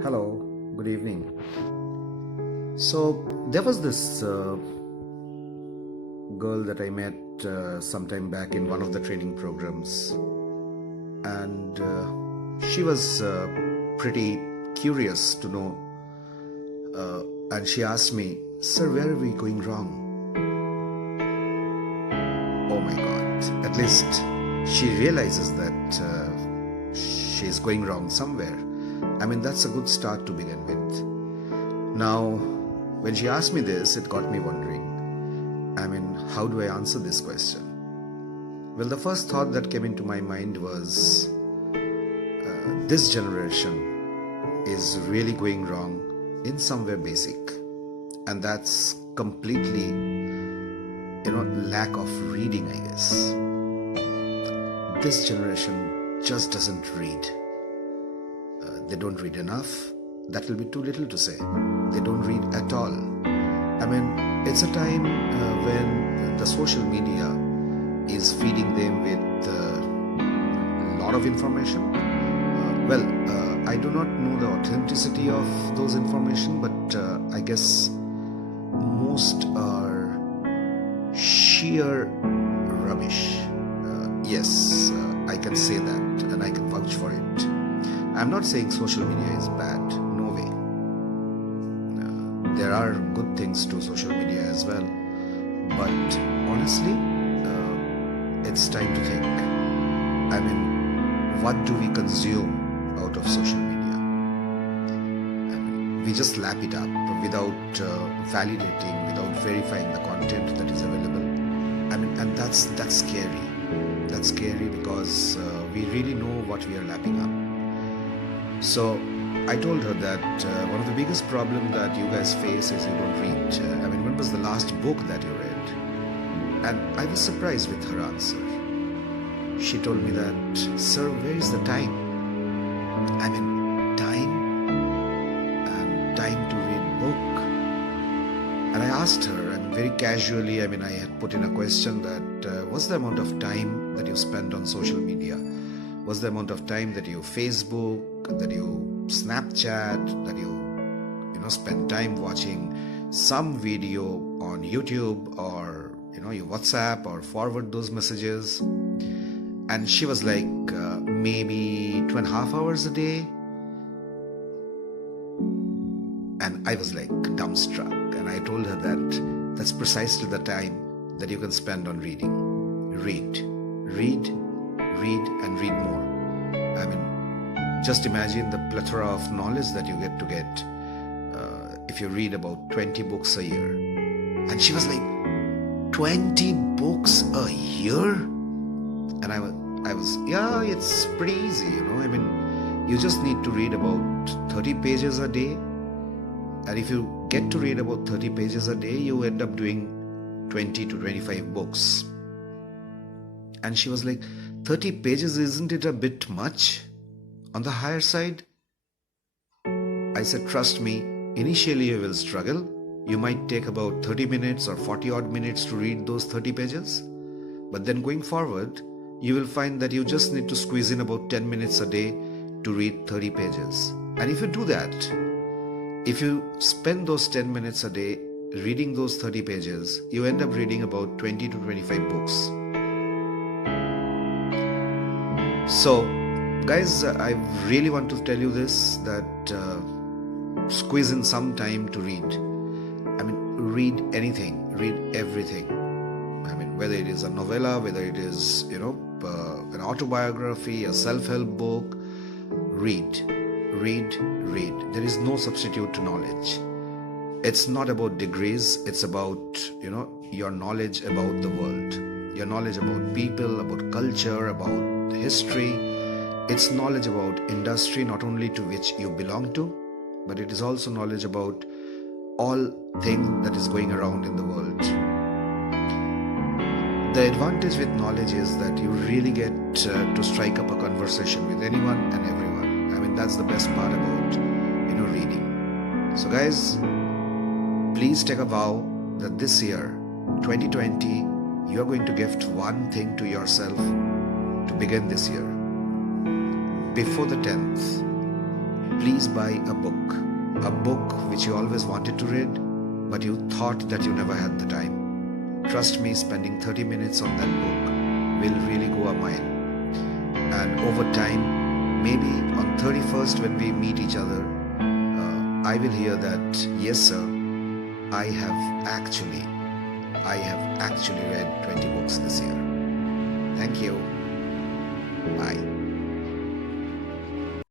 Hello, good evening. So, there was this girl that I met sometime back in one of the training programs, and she was pretty curious to know. And she asked me, "Sir, where are we going wrong?" Oh my God, at least she realizes that she's going wrong somewhere. I mean, that's a good start to begin with. Now, when she asked me this, it got me wondering, I mean, how do I answer this question? Well, the first thought that came into my mind was this generation is really going wrong in somewhere basic, and that's completely, lack of reading, I guess. This generation just doesn't read. They don't read enough. That will be too little to say. They don't read at all. I mean, it's a time when the social media is feeding them with a lot of information. I do not know the authenticity of those information, but I guess most are sheer rubbish. Yes, I can say that, and I can vouch for it. I'm not saying social media is bad. No way. There are good things to social media as well. But honestly, it's time to think. I mean, what do we consume out of social media? I mean, we just lap it up without validating, without verifying the content that is available. I mean, and that's scary. That's scary because we really know what we are lapping up. So I told her that one of the biggest problems that you guys face is you don't read. When was the last book that you read? And I was surprised with her answer. She told me that, "Sir, where is the time?" I mean, time and time to read book. And I asked her, and very casually, I had put in a question that what's the amount of time that you spend on social media? What's the amount of time that you Facebook, that you Snapchat, that you spend time watching some video on YouTube, or you WhatsApp or forward those messages? And she was like, maybe 2.5 hours a day. And I was like dumbstruck, and I told her that that's precisely the time that you can spend on reading. Read, and read more. Just imagine the plethora of knowledge that you get if you read about 20 books a year. And she was like, 20 books a year? And I was, yeah, it's pretty easy, you just need to read about 30 pages a day. And if you get to read about 30 pages a day, you end up doing 20 to 25 books. And she was like, 30 pages, isn't it a bit much? On the higher side? I said, trust me, initially you will struggle. You might take about 30 minutes or 40 odd minutes to read those 30 pages. But then going forward, you will find that you just need to squeeze in about 10 minutes a day to read 30 pages. And if you do that, if you spend those 10 minutes a day reading those 30 pages, you end up reading about 20 to 25 books. So, guys, I really want to tell you this, that squeeze in some time to read. Read anything, read everything. Whether it is a novella, whether it is, an autobiography, a self-help book, read. There is no substitute to knowledge. It's not about degrees, it's about, your knowledge about the world, your knowledge about people, about culture, about history. It's knowledge about industry, not only to which you belong to, but it is also knowledge about all things that is going around in the world. The advantage with knowledge is that you really get to strike up a conversation with anyone and everyone. That's the best part about, reading. So guys, please take a vow that this year, 2020, you are going to gift one thing to yourself to begin this year. Before the 10th, please buy a book which you always wanted to read, but you thought that you never had the time. Trust me, spending 30 minutes on that book will really go a mile. And over time, maybe on 31st when we meet each other, I will hear that, yes sir, I have actually read 20 books this year. Thank you. Bye.